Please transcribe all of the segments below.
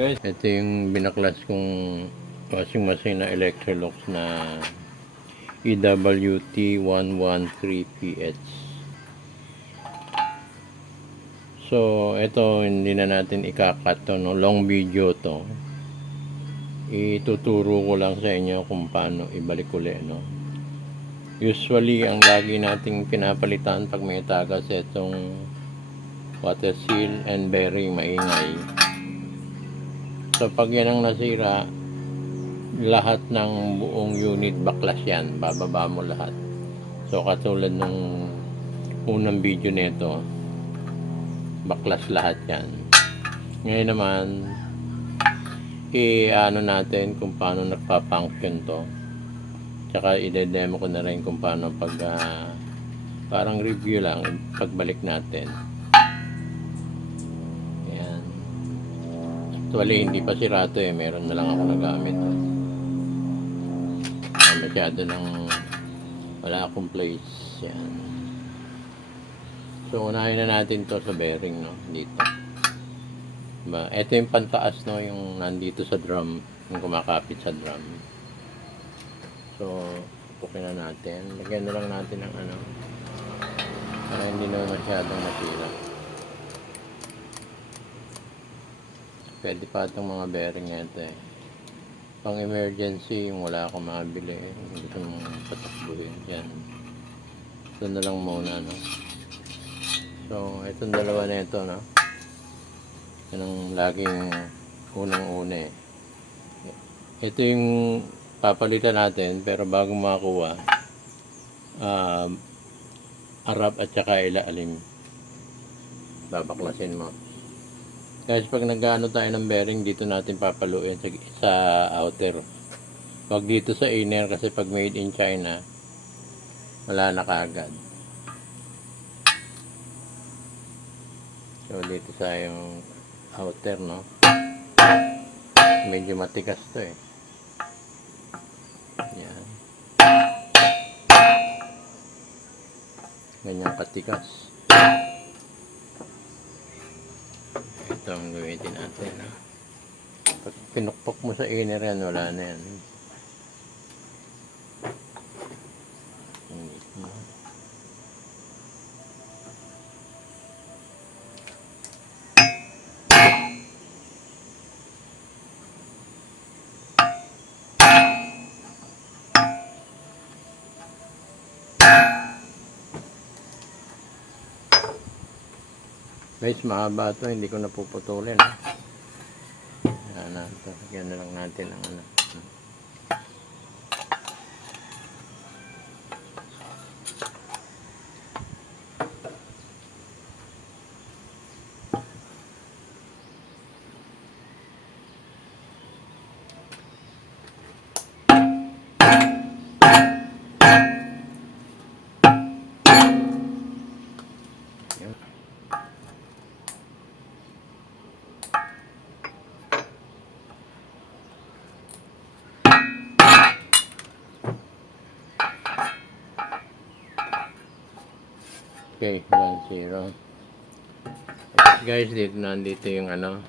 Guys, ito yung binaklas kong washing machine na Electrolux na EWT 113PH. So, ito hindi na natin ikakat to, no? Long video to. Ituturo ko lang sa inyo kung paano ibalik ulit, no? Usually, ang lagi nating pinapalitan pag may tagas itong water seal and bearing maingay. So, pag yan ang nasira, lahat ng buong unit baklas yan. Bababa mo lahat. So, katulad nung unang video nito, baklas lahat yan. Ngayon naman, i-ano natin kung paano nagpa-function to. Tsaka i-demo ko na rin kung paano pag parang review lang, pagbalik natin. Ayan. Actually, hindi pa sira to eh. Meron na lang ako nagamit. Masyado lang wala akong place. Yan. So, unahin na natin to sa bearing, no? Dito. Diba? Ito yung pantaas, no? Yung nandito sa drum. Yung kumakapit sa drum. So, pukin na natin. Lagyan na lang natin ng ano. Para hindi na masyadong masira. Pwede pa itong mga bearing na ito eh. Pang emergency, yung wala akong mabili, hindi ko nang patakbuhin. Yan. Ito na lang muna, no? So, itong dalawa na ito, no? Yan ang laging unang-una eh. Ito yung papalitan natin, pero bago makakuha, harap at saka ilalim. Babaklasin mo. Guys, pag nag-ano tayo ng bearing, dito natin papaluin sa outer. Wag dito sa inner kasi pag made in China, wala na kaagad. So, dito sa yung outer, no? Medyo matigas to eh. Yan. Ganyan katigas. Ito ang gamitin natin, no? Pag pinukpok mo sa inner yan, wala na yan. Guys, mahaba ito, hindi ko napuputulin. Yan na, ito. Yan na lang natin ang ano. Okay, 1-0. Guys, dito nandito yung ano,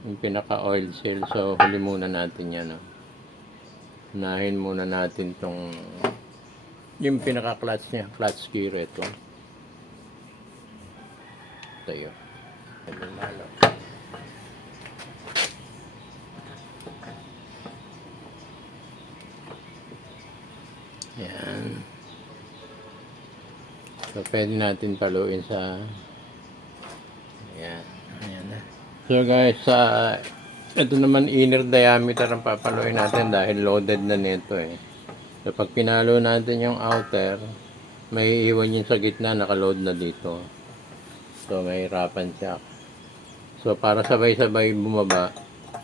yung pinaka oil seal. So, huli muna natin yan, no? Unahin muna natin tong yung pinaka clutch nya, clutch gear ito. Tayo. Lalo. Yan. So, pwede natin paluin sa ayan. Ayan na. So guys, ito naman inner diameter ang papaluin natin dahil loaded na nito eh. So pag pinalo natin yung outer, may iwan yun sa gitna, nakaload na dito. So may hirapan siya. So para sabay-sabay bumaba,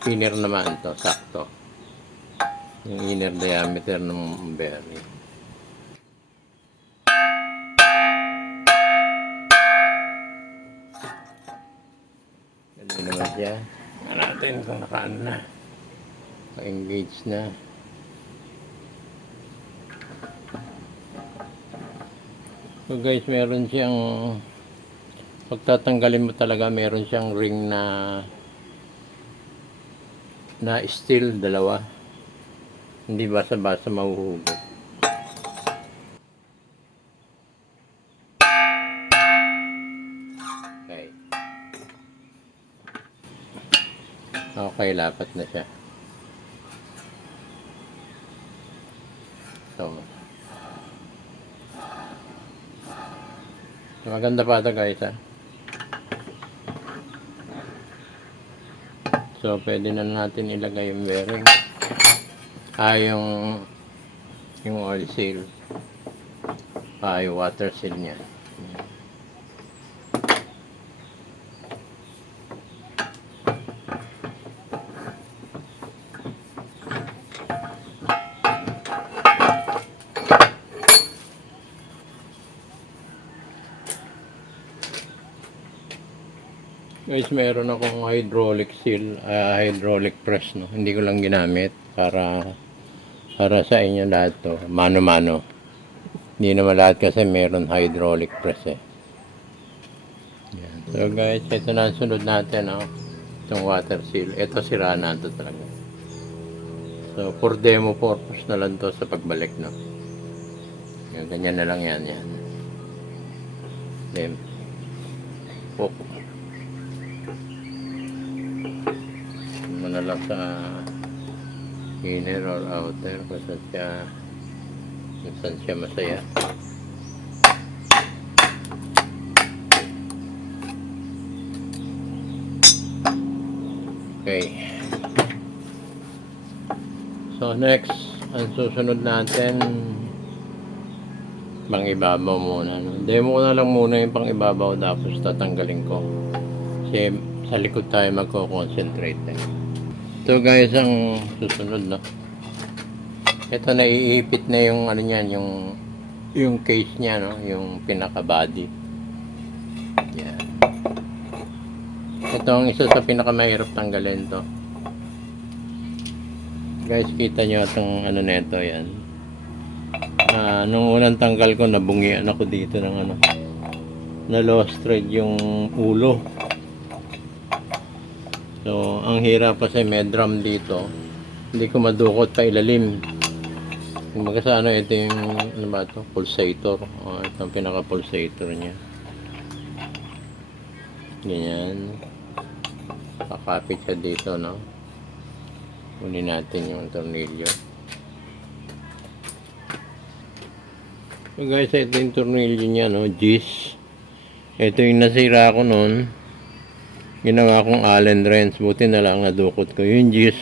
inner naman to, sakto. Yung inner diameter ng bearing. Ganun naman siya. Tingnan natin kung naka-ano na. Naka-engage na. So guys, meron siyang pagtatanggalin mo talaga, meron siyang ring na na steel, dalawa. Hindi basa-basa mahuhugot. Okay. Okay, lapat na siya. So, maganda pa ito guys ha. So, pwede na natin ilagay yung bearing. Yung oil seal. Yung water seal niya. Guys, meron akong hydraulic seal, hydraulic press, no. Hindi ko lang ginamit para sa inyo lahat to, mano-mano. Hindi naman lahat kasi meron hydraulic press eh. Yan. So guys, ito na ang sunod natin, no. Itong water seal. Ito sira na ito talaga. So for demo purpose na lang to sa pagbalik, no. Yan, ganyan na lang yan. Then, na lang sa inner or outer kung saan siya masaya. Okay, so next ang susunod natin pang ibabaw muna, no? Demo ko na lang muna yung pang ibabaw tapos tatanggalin ko kasi sa likod tayo magko-concentrate So guys, ang susunod, no. Ito naiipit na yung ano niyan, yung case niya, no, yung pinaka body. Yan. Ito ang isa sa pinakamahirap tanggalin to. Guys, kita nyo itong ano nito, yan. Nung unang tanggal ko, nabungian ako dito ng ano, na lost thread yung ulo. So, ang hirap kasi may drum dito. Hindi ko madukot pa ilalim. Kumbaga sa ano, ito yung, ano ba ito? Pulsator. Ito ang pinaka-pulsator niya. Ganyan. Kakapit siya dito, no? Kunin natin yung tornilyo. So guys, ito yung tornilyo niya, no? Gis. Ito yung nasira ko noon. Ginawa kong Allen wrench, buti na lang nadukot ko yung gis.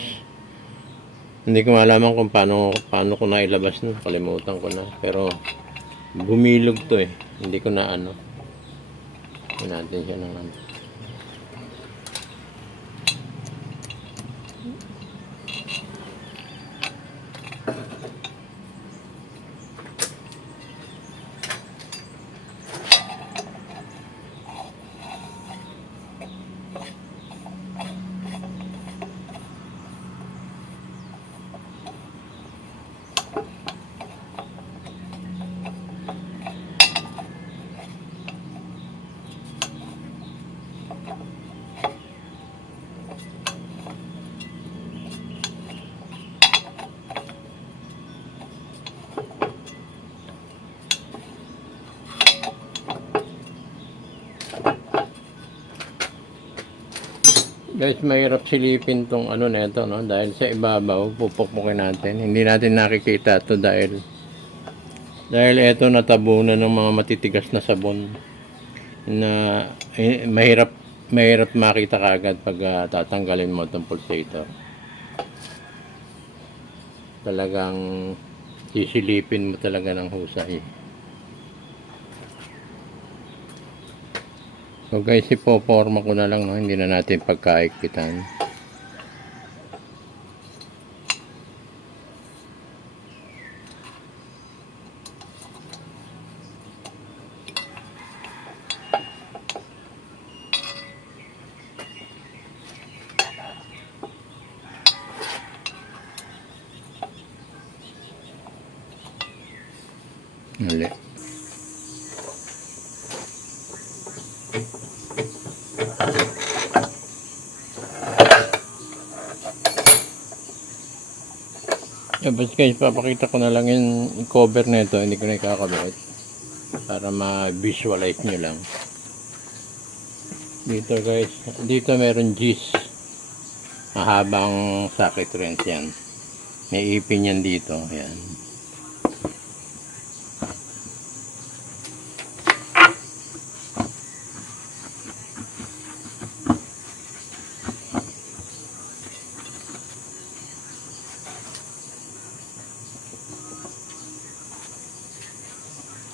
Hindi ko malaman kung paano ko nailabas nun, kalimutan ko na, pero bumilog to eh, hindi ko na ano. Natin siya ng ano. Guys, mahirap silipin tong ano neto, no, dahil sa ibabaw pupukpukin natin. Hindi natin nakikita to dahil ito natabunan ng mga matitigas na sabon na mahirap makita kagad pag tatanggalin mo itong pulsator. Talagang sisilipin mo talaga ng husay. So guys, ipoporma ko na lang, no? Hindi na natin pagkaigpitan. Mali. Tapos guys, papakita ko na lang yung cover na ito. Hindi ko na ikakabit. Para ma-visualize nyo lang. Dito guys, dito meron G's. Mahabang socket wrench yan. May ipin yan dito. Ayan.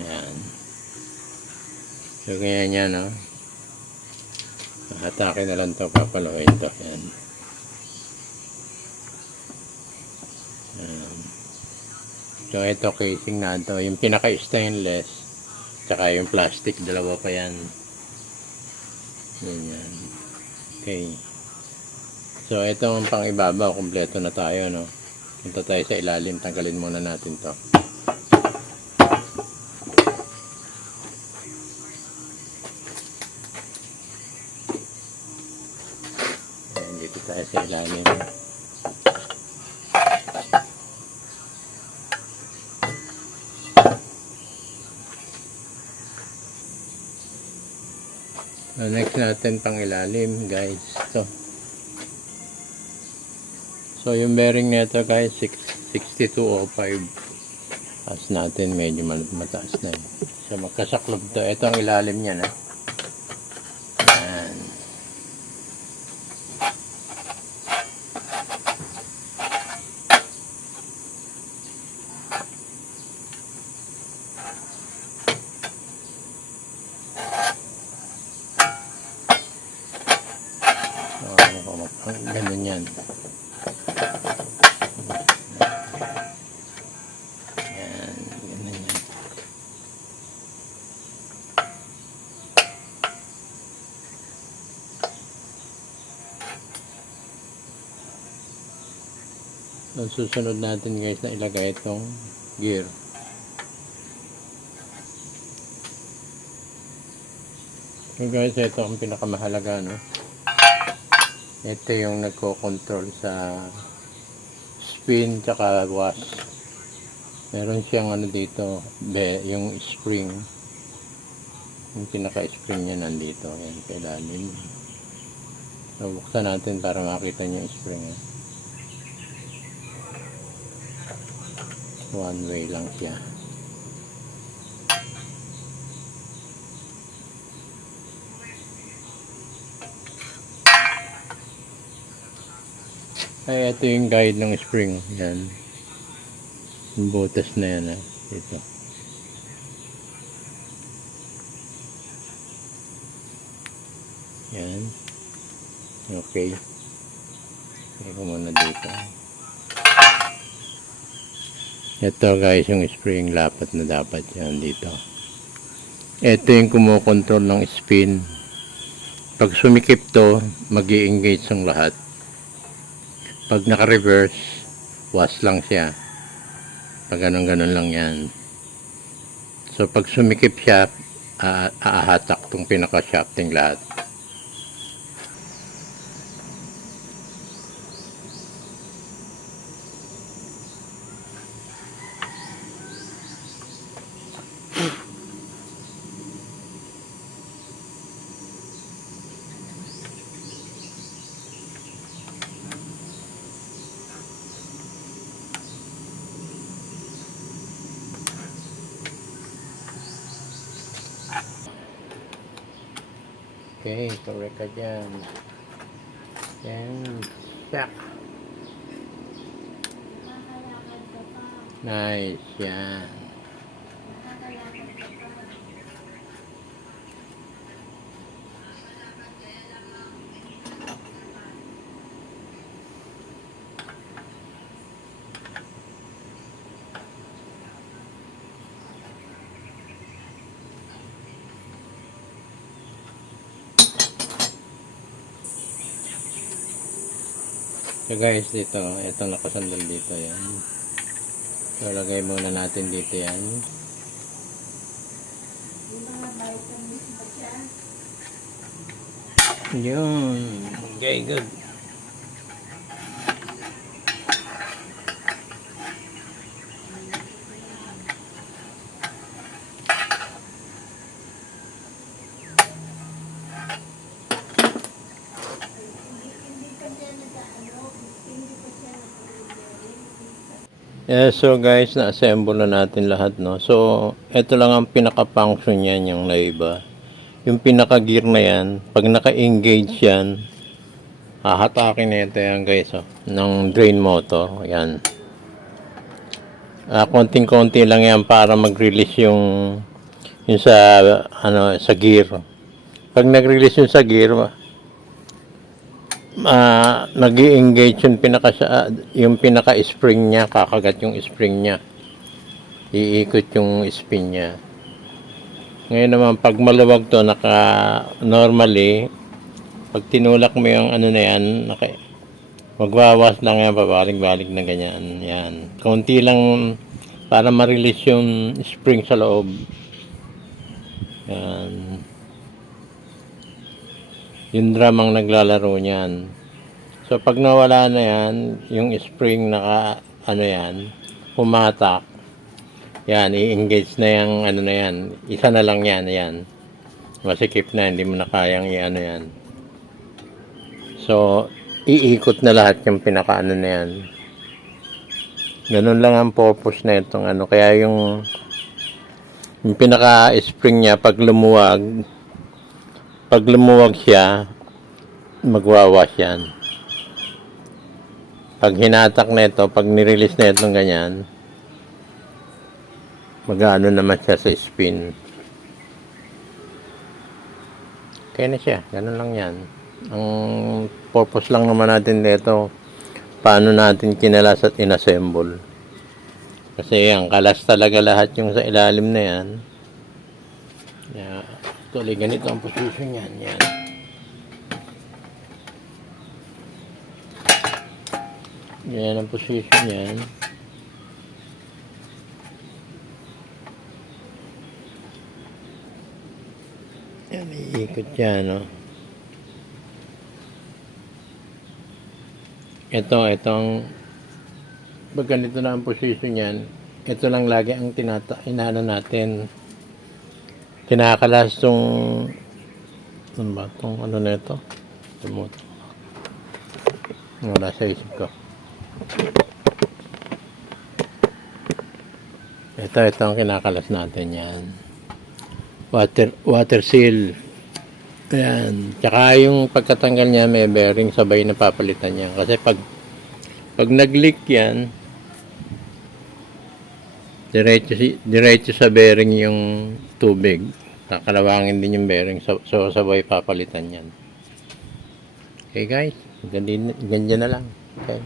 Ayan. So ganyan yan, no? Atake na lang to, papaluin to. Ayan. Ayan. So ito casing na to, yung pinaka stainless tsaka yung plastic, dalawa pa yan. Ganyan. Okay. So itong pang ibabaw, kompleto na tayo, no? Punta tayo sa ilalim, tanggalin muna natin to. Ayan, dito tayo sa ilalim. So, next natin pang ilalim, guys. So yung bearing nito guys, 6205. Taas natin, medyo mataas na. So magkasaklob to. Ito ang ilalim niya, na. Ayan. Ganun yan. Yan, ganun yan. So, susunod natin guys na ilagay itong gear. So guys, ito ang pinakamahalaga, no? Ito yung nagko-control sa spin tsaka wash. Meron siyang ano dito, yung spring. Yung pinaka-spring niya nandito. Ayan, kailalim. So, buksan natin para makita niyo yung spring. One way lang siya. Ay, ito yung guide ng spring. Yan. Yung butas na yan. Dito. Yan. Okay. Lagay ko muna dito. Ito guys, yung spring lapat na dapat yan dito. Ito yung kumukontrol ng spin. Pag sumikip to, mag-i-engage ang lahat. Pag naka-reverse, wash lang siya. Pag ganun-ganun lang yan. So, pag sumikip siya, aahatak tong pinaka-shafting lahat. Okay, correct ka dyan. Yan, shock. Nice, yan. So guys, dito, ito nakasandal dito yan. So lagay muna natin dito yan. Yun. Okay, good. So guys, na-assemble na natin lahat, no? So, ito lang ang pinaka-function niyan, yung naiba. Yung pinaka-gear na yan, pag naka-engage yan, hahatakin na ito yan guys, oh, ng drain motor. Yan. Konting-konti lang yan para mag-release yung sa, sa gear. Pag nag-release yung sa gear, nag-i-engage yung pinaka-spring niya, kakagat yung spring niya. Iikot yung spin niya. Ngayon naman, pag maluwag to, normally, pag tinulak mo yung na yan, magwawas lang yan, pabalik-balik na ganyan. Yan. Kaunti lang para ma-release yung spring sa loob. Yan. Yung drum ang naglalaro niyan. So, pag nawala na yan, yung spring yan, pumatak. Yan, i-engage na yung na yan. Isa na lang yan. Masikip na, hindi mo na kayang yan. So, iikot na lahat yung pinaka na yan. Ganun lang ang purpose na itong Kaya yung pinaka-spring niya, pag lumuwag siya, magwawas yan. Pag hinatak na ito, pag nirelease na itong ganyan, mag-ano naman siya sa spin. Kaya na siya, ganun lang yan. Ang purpose lang naman natin dito, paano natin kinalas at inassemble. Kasi yan, kalas talaga lahat yung sa ilalim na yan. Yeah. Actually, ganito ang position yan. Yan. Yan ang position yan. Yan, iikot yan, no? Itong pag ganito na ang position yan, ito lang lagi ang inano natin. Kinakalas tong na ito? Wala sa isip ko. Ito ang kinakalas natin yan. Water seal. Ayan. Tsaka yung pagkatanggal niya may bearing, sabay na papalitan niya. Kasi pag nag-leak yan, diretso sa bearing yung tubig. Kakalawangin din yung bearing. So sabay papalitan yan. Okay guys, ganyan na lang. Okay.